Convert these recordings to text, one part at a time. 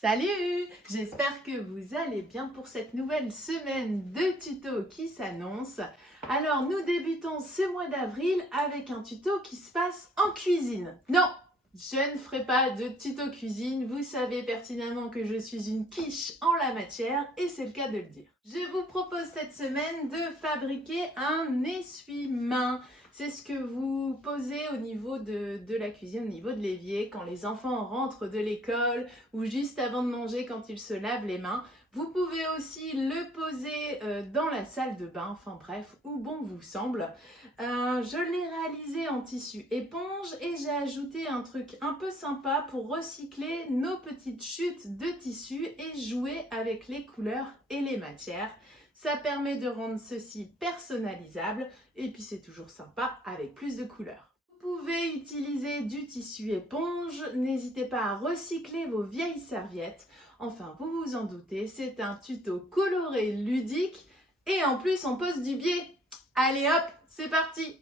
Salut! J'espère que vous allez bien pour cette nouvelle semaine de tutos qui s'annonce. Alors nous débutons ce mois d'avril avec un tuto qui se passe en cuisine. Non, je ne ferai pas de tuto cuisine, vous savez pertinemment que je suis une quiche en la matière et c'est le cas de le dire. Je vous propose cette semaine de fabriquer un essuie-main. C'est ce que vous posez au niveau de la cuisine, au niveau de l'évier, quand les enfants rentrent de l'école ou juste avant de manger quand ils se lavent les mains. Vous pouvez aussi le poser dans la salle de bain, enfin bref, où bon vous semble. Je l'ai réalisé en tissu éponge et j'ai ajouté un truc un peu sympa pour recycler nos petites chutes de tissu et jouer avec les couleurs et les matières. Ça permet de rendre ceci personnalisable et puis c'est toujours sympa avec plus de couleurs. Vous pouvez utiliser du tissu éponge, n'hésitez pas à recycler vos vieilles serviettes. Enfin, vous vous en doutez, c'est un tuto coloré, ludique et en plus on pose du biais. Allez hop, c'est parti!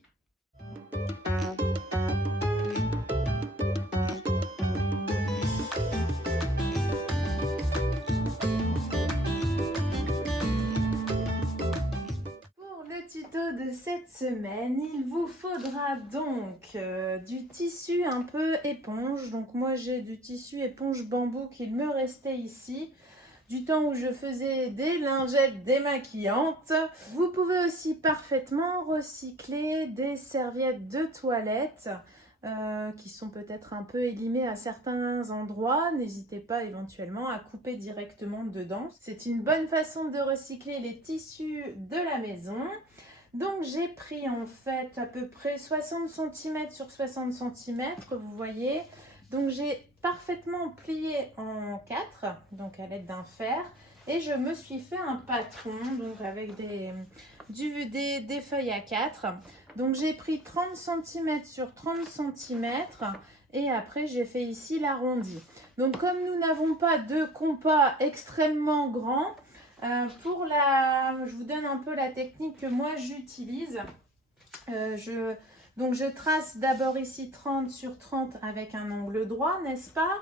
De cette semaine, il vous faudra donc du tissu un peu éponge. Donc moi j'ai du tissu éponge bambou qu'il me restait ici du temps où je faisais des lingettes démaquillantes. Vous pouvez aussi parfaitement recycler des serviettes de toilette qui sont peut-être un peu élimées à certains endroits. N'hésitez pas éventuellement à couper directement dedans. C'est une bonne façon de recycler les tissus de la maison. Donc j'ai pris en fait à peu près 60 cm sur 60 cm, vous voyez. Donc j'ai parfaitement plié en 4, donc à l'aide d'un fer. Et je me suis fait un patron, donc avec des feuilles à 4. Donc j'ai pris 30 cm sur 30 cm et après j'ai fait ici l'arrondi. Donc comme nous n'avons pas de compas extrêmement grand, je vous donne un peu la technique que moi j'utilise. Donc je trace d'abord ici 30 sur 30 avec un angle droit, n'est-ce pas?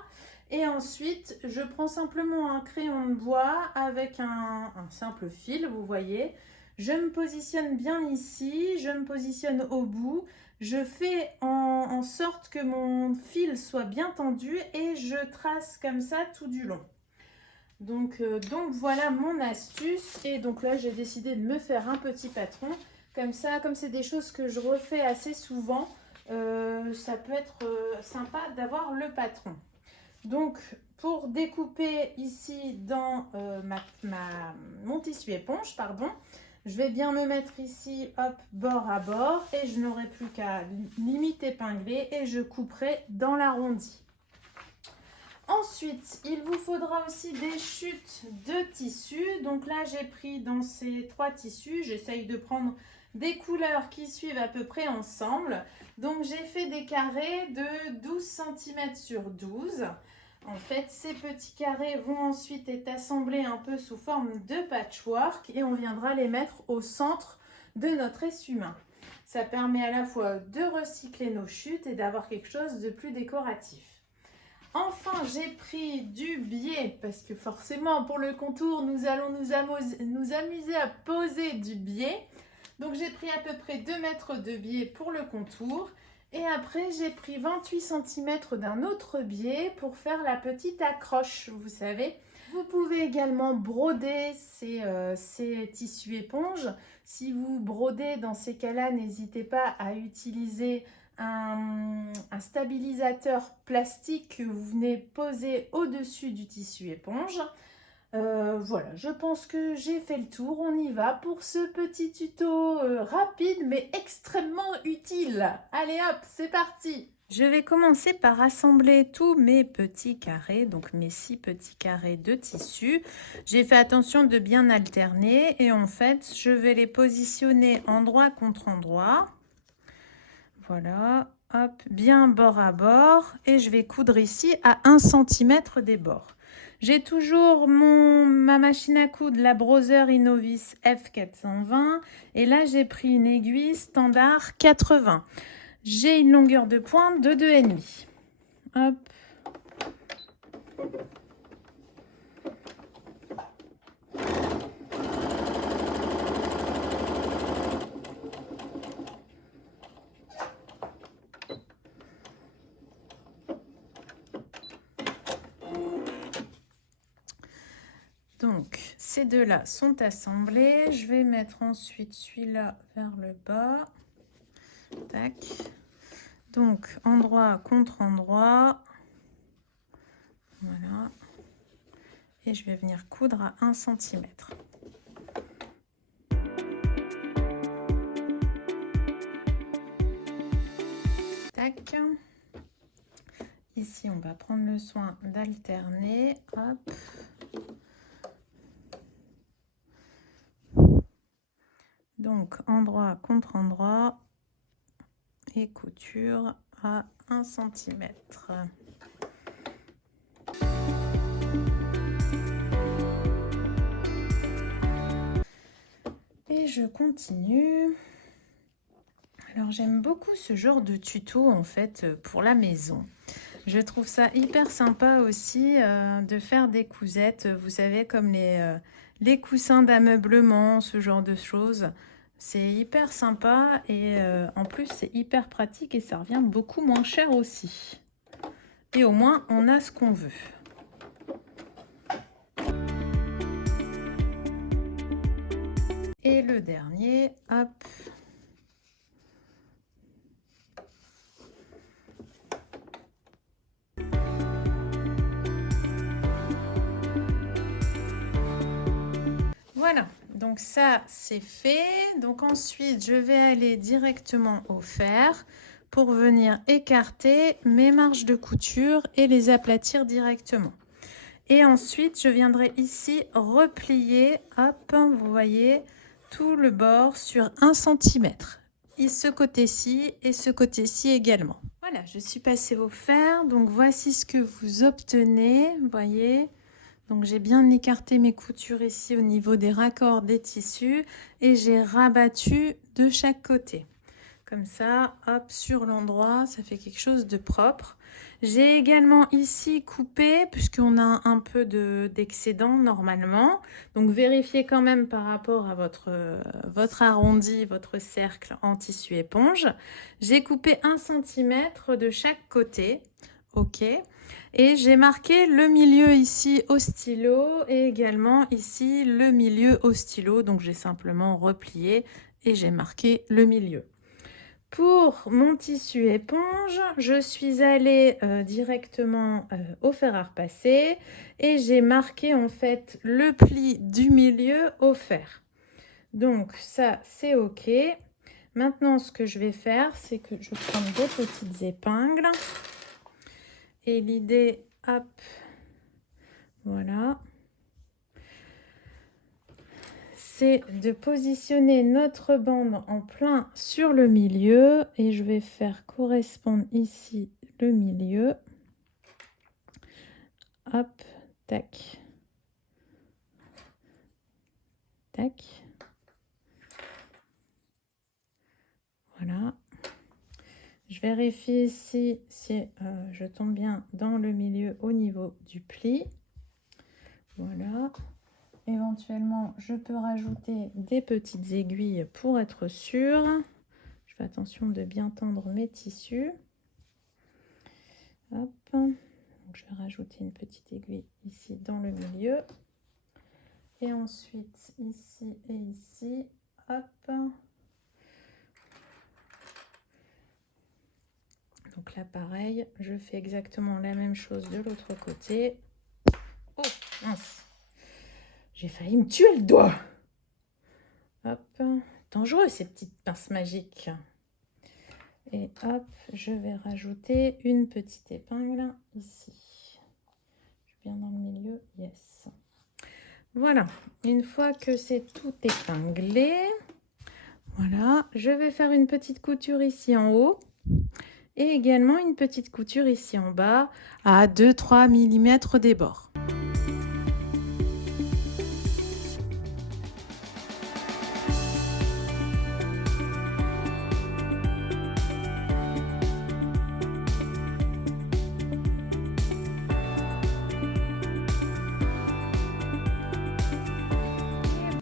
Et ensuite, je prends simplement un crayon de bois avec un simple fil, vous voyez. Je me positionne bien ici, je me positionne au bout. Je fais en sorte que mon fil soit bien tendu et je trace comme ça tout du long. Donc voilà mon astuce et donc là j'ai décidé de me faire un petit patron comme ça, comme c'est des choses que je refais assez souvent, ça peut être sympa d'avoir le patron. Donc pour découper ici dans mon tissu éponge, pardon, je vais bien me mettre ici, hop, bord à bord et je n'aurai plus qu'à limite épingler et je couperai dans l'arrondi. Ensuite, il vous faudra aussi des chutes de tissu. Donc là, j'ai pris dans ces 3 tissus, j'essaye de prendre des couleurs qui suivent à peu près ensemble. Donc j'ai fait des carrés de 12 cm sur 12. En fait, ces petits carrés vont ensuite être assemblés un peu sous forme de patchwork et on viendra les mettre au centre de notre essuie-main. Ça permet à la fois de recycler nos chutes et d'avoir quelque chose de plus décoratif. Enfin, j'ai pris du biais, parce que forcément, pour le contour, nous allons nous amuser à poser du biais. Donc, j'ai pris à peu près 2 mètres de biais pour le contour. Et après, j'ai pris 28 cm d'un autre biais pour faire la petite accroche, vous savez. Vous pouvez également broder ces tissus éponges. Si vous brodez dans ces cas-là, n'hésitez pas à utiliser un stabilisateur plastique que vous venez poser au-dessus du tissu éponge. Voilà, je pense que j'ai fait le tour. On y va pour ce petit tuto rapide mais extrêmement utile. Allez hop, c'est parti! Je vais commencer par assembler tous mes petits carrés, donc mes 6 petits carrés de tissu. J'ai fait attention de bien alterner et en fait, je vais les positionner endroit contre endroit. Voilà, hop, bien bord à bord et je vais coudre ici à 1 cm des bords. J'ai toujours ma machine à coudre, la Brother Innovis F420 et là j'ai pris une aiguille standard 80. J'ai une longueur de pointe de 2,5. Hop. Donc, ces deux-là sont assemblés. Je vais mettre ensuite celui-là vers le bas. Tac. Donc, endroit contre endroit. Voilà. Et je vais venir coudre à 1 cm. Tac. Ici, on va prendre le soin d'alterner. Hop. Donc, endroit contre endroit et couture à 1 cm. Et je continue. Alors, j'aime beaucoup ce genre de tuto en fait pour la maison. Je trouve ça hyper sympa aussi de faire des cousettes, vous savez, comme les coussins d'ameublement, ce genre de choses. C'est hyper sympa et en plus, c'est hyper pratique et ça revient beaucoup moins cher aussi. Et au moins, on a ce qu'on veut. Et le dernier, hop. Voilà, donc ça c'est fait. Donc ensuite je vais aller directement au fer pour venir écarter mes marges de couture et les aplatir directement. Et ensuite je viendrai ici replier, hop, vous voyez, tout le bord sur 1 cm. Et ce côté-ci et ce côté-ci également. Voilà, je suis passée au fer, donc voici ce que vous obtenez, vous voyez. Donc j'ai bien écarté mes coutures ici au niveau des raccords des tissus et j'ai rabattu de chaque côté. Comme ça, hop, sur l'endroit, ça fait quelque chose de propre. J'ai également ici coupé, puisqu'on a un peu d'excédent normalement. Donc vérifiez quand même par rapport à votre arrondi, votre cercle en tissu éponge. J'ai coupé 1 cm de chaque côté. Ok. Et j'ai marqué le milieu ici au stylo et également ici le milieu au stylo. Donc j'ai simplement replié et j'ai marqué le milieu. Pour mon tissu éponge, je suis allée directement au fer à repasser et j'ai marqué en fait le pli du milieu au fer. Donc ça c'est ok. Maintenant ce que je vais faire, c'est que je prends deux petites épingles. Et l'idée, hop, voilà, c'est de positionner notre bande en plein sur le milieu. Et je vais faire correspondre ici le milieu. Hop, tac, tac. Voilà. Je vérifie ici si je tombe bien dans le milieu au niveau du pli. Voilà. Éventuellement, je peux rajouter des petites aiguilles pour être sûre. Je fais attention de bien tendre mes tissus. Hop. Donc, je vais rajouter une petite aiguille ici dans le milieu. Et ensuite, ici et ici. Hop. Donc là, pareil, je fais exactement la même chose de l'autre côté. Oh, mince. J'ai failli me tuer le doigt. Hop. Dangereux ces petites pinces magiques. Et hop, je vais rajouter une petite épingle ici. Je suis bien dans le milieu, yes. Voilà, une fois que c'est tout épinglé, voilà, je vais faire une petite couture ici en haut. Et également une petite couture ici en bas à 2-3 mm des bords.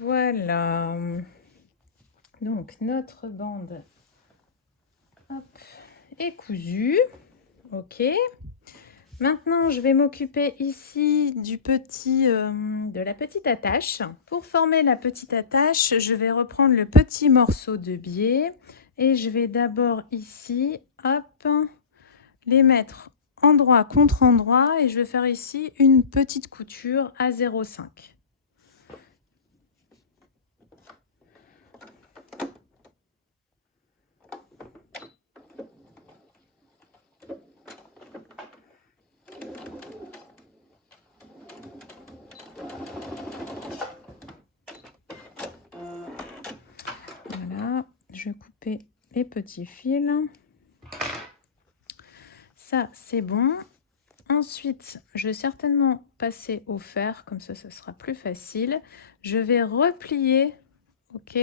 Voilà. Donc notre bande, hop, est cousue. Ok. Maintenant, je vais m'occuper ici de la petite attache. Pour former la petite attache, je vais reprendre le petit morceau de biais et je vais d'abord ici, hop, les mettre endroit contre endroit et je vais faire ici une petite couture à 0,5. Voilà, je vais couper les petits fils. Ça, c'est bon. Ensuite, je vais certainement passer au fer, comme ça sera plus facile. Je vais replier, ok,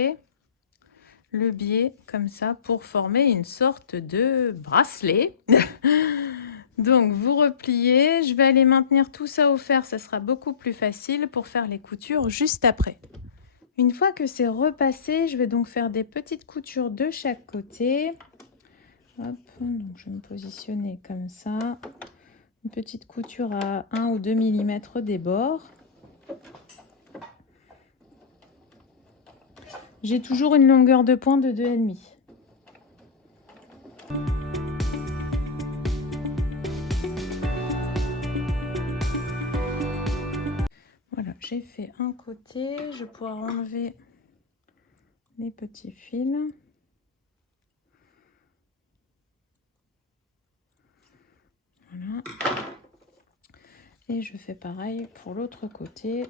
le biais comme ça pour former une sorte de bracelet. Donc, vous repliez. Je vais aller maintenir tout ça au fer, ça sera beaucoup plus facile pour faire les coutures juste après. Une fois que c'est repassé, je vais donc faire des petites coutures de chaque côté. Hop, donc je vais me positionner comme ça. Une petite couture à 1 ou 2 mm des bords. J'ai toujours une longueur de pointe de 2,5. Voilà, j'ai fait un côté. Je vais pouvoir enlever les petits fils. Voilà. Et je fais pareil pour l'autre côté.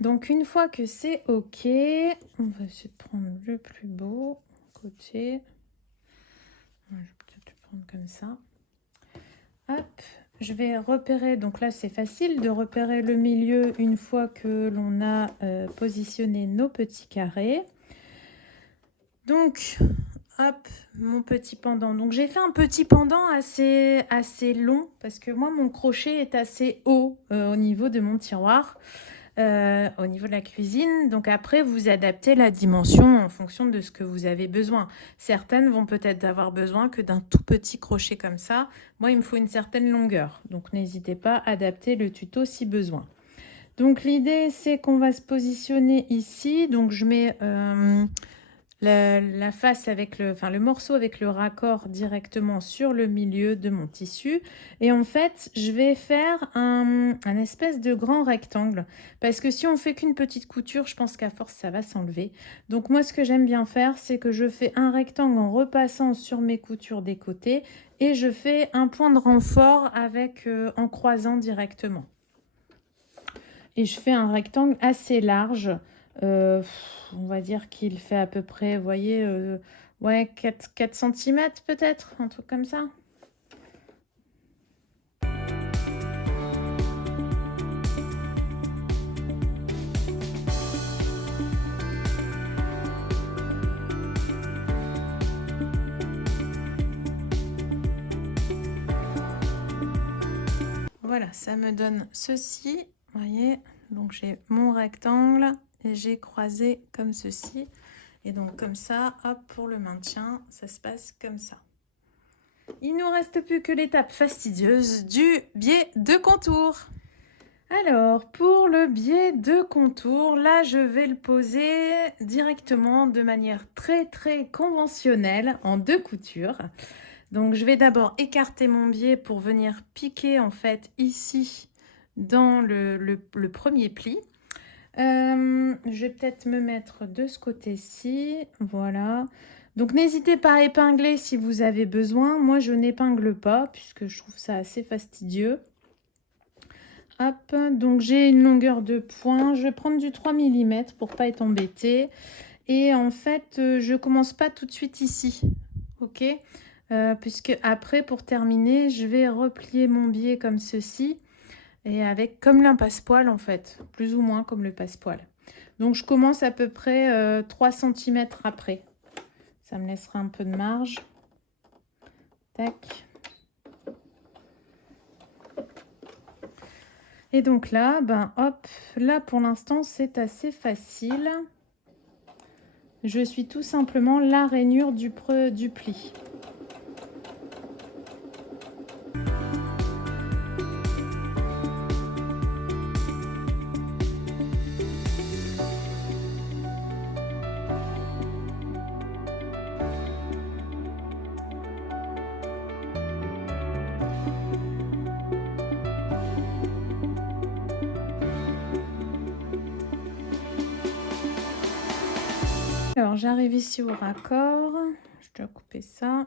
Donc une fois que c'est ok, on va essayer de prendre le plus beau côté. Je vais peut-être le prendre comme ça. Hop, je vais repérer, donc là c'est facile de repérer le milieu une fois que l'on a positionné nos petits carrés. Donc, hop, mon petit pendant. Donc j'ai fait un petit pendant assez long parce que moi mon crochet est assez haut au niveau de mon tiroir. Au niveau de la cuisine. Donc après, vous adaptez la dimension en fonction de ce que vous avez besoin. Certaines vont peut-être avoir besoin que d'un tout petit crochet comme ça. Moi, il me faut une certaine longueur. Donc n'hésitez pas à adapter le tuto si besoin. Donc l'idée, c'est qu'on va se positionner ici. Donc je mets la face avec le morceau avec le raccord directement sur le milieu de mon tissu. Et en fait, je vais faire un espèce de grand rectangle. Parce que si on fait qu'une petite couture, je pense qu'à force, ça va s'enlever. Donc moi, ce que j'aime bien faire, c'est que je fais un rectangle en repassant sur mes coutures des côtés. Et je fais un point de renfort en croisant directement. Et je fais un rectangle assez large. On va dire qu'il fait à peu près, vous voyez, ouais, 4 cm peut-être, un truc comme ça. Voilà, ça me donne ceci, vous voyez. Donc j'ai mon rectangle et j'ai croisé comme ceci. Et donc comme ça, hop, pour le maintien, ça se passe comme ça. Il ne nous reste plus que l'étape fastidieuse du biais de contour. Alors, pour le biais de contour, là, je vais le poser directement de manière très conventionnelle en 2 coutures. Donc, je vais d'abord écarter mon biais pour venir piquer en fait ici dans le premier pli. Je vais peut-être me mettre de ce côté-ci, voilà. Donc n'hésitez pas à épingler si vous avez besoin. Moi je n'épingle pas puisque je trouve ça assez fastidieux. Hop, donc j'ai une longueur de point. Je vais prendre du 3 mm pour pas être embêtée. Et en fait, je commence pas tout de suite ici, ok, puisque après pour terminer, je vais replier mon biais comme ceci. Et avec comme un passepoil en fait, plus ou moins comme le passepoil. Donc je commence à peu près 3 cm après. Ça me laissera un peu de marge. Tac. Et donc là, ben hop, là pour l'instant c'est assez facile. Je suis tout simplement la rainure du pli. Alors j'arrive ici au raccord, je dois couper ça.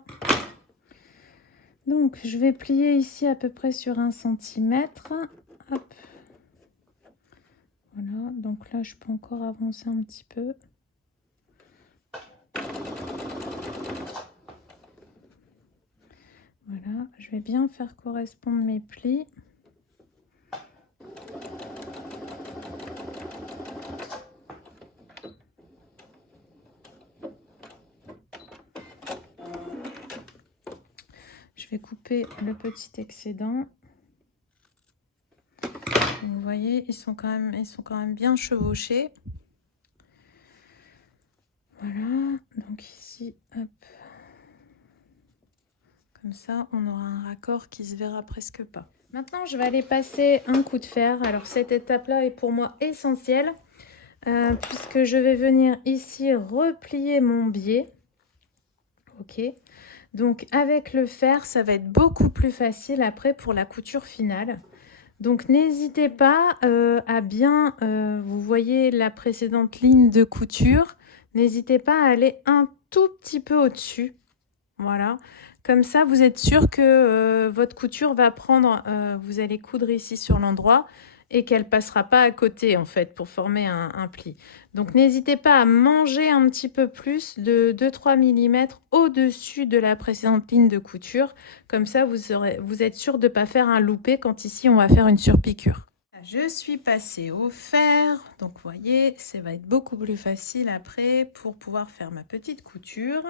Donc je vais plier ici à peu près sur 1 cm. Hop. Voilà, donc là je peux encore avancer un petit peu. Voilà, je vais bien faire correspondre mes plis. Je vais couper le petit excédent. Vous voyez, ils sont quand même bien chevauchés. Voilà, donc ici, hop. Comme ça, on aura un raccord qui se verra presque pas. Maintenant, je vais aller passer un coup de fer. Alors, cette étape-là est pour moi essentielle puisque je vais venir ici replier mon biais. Ok. Donc, avec le fer, ça va être beaucoup plus facile après pour la couture finale. Donc, n'hésitez pas à bien, vous voyez la précédente ligne de couture, n'hésitez pas à aller un tout petit peu au-dessus. Voilà. Comme ça, vous êtes sûr que votre couture va prendre, vous allez coudre ici sur l'endroit et qu'elle ne passera pas à côté en fait pour former un pli. Donc, n'hésitez pas à manger un petit peu plus de 2-3 mm au-dessus de la précédente ligne de couture. Comme ça, vous êtes sûr de ne pas faire un loupé quand ici, on va faire une surpiqûre. Je suis passée au fer, donc vous voyez, ça va être beaucoup plus facile après pour pouvoir faire ma petite couture.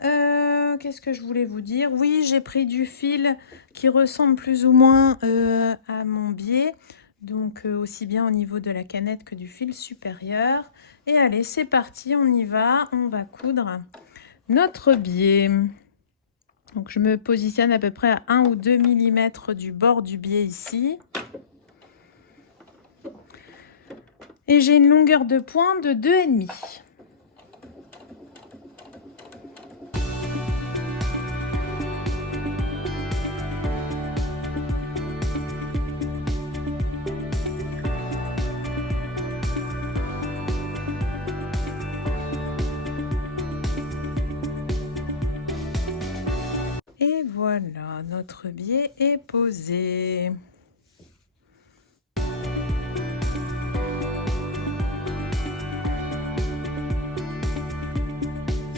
Qu'est-ce que je voulais vous dire? Oui, j'ai pris du fil qui ressemble plus ou moins à mon biais. Donc aussi bien au niveau de la canette que du fil supérieur. Et allez, c'est parti, on y va. On va coudre notre biais. Donc je me positionne à peu près à 1 ou 2 mm du bord du biais ici. Et j'ai une longueur de pointe de 2,5. Et voilà, notre biais est posé.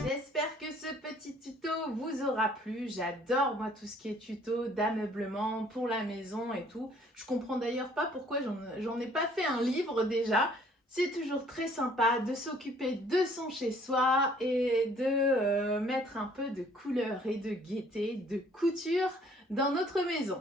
J'espère que ce petit tuto vous aura plu. J'adore moi tout ce qui est tuto d'ameublement pour la maison et tout. Je comprends d'ailleurs pas pourquoi j'en ai pas fait un livre déjà. C'est toujours très sympa de s'occuper de son chez-soi et de mettre un peu de couleur et de gaieté, de couture dans notre maison.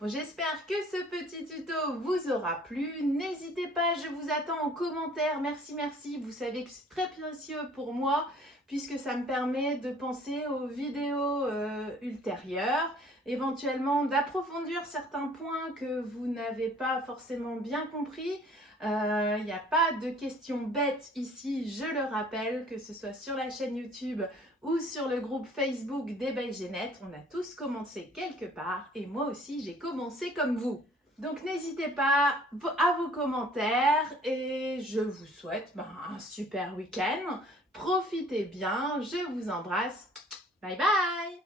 Bon, j'espère que ce petit tuto vous aura plu. N'hésitez pas, je vous attends en commentaire. Merci, merci. Vous savez que c'est très précieux pour moi puisque ça me permet de penser aux vidéos ultérieures, éventuellement d'approfondir certains points que vous n'avez pas forcément bien compris. Il n'y a pas de questions bêtes ici, je le rappelle, que ce soit sur la chaîne YouTube ou sur le groupe Facebook des By Ginette. On a tous commencé quelque part et moi aussi j'ai commencé comme vous. Donc n'hésitez pas à vos commentaires et je vous souhaite un super week-end. Profitez bien, je vous embrasse. Bye bye!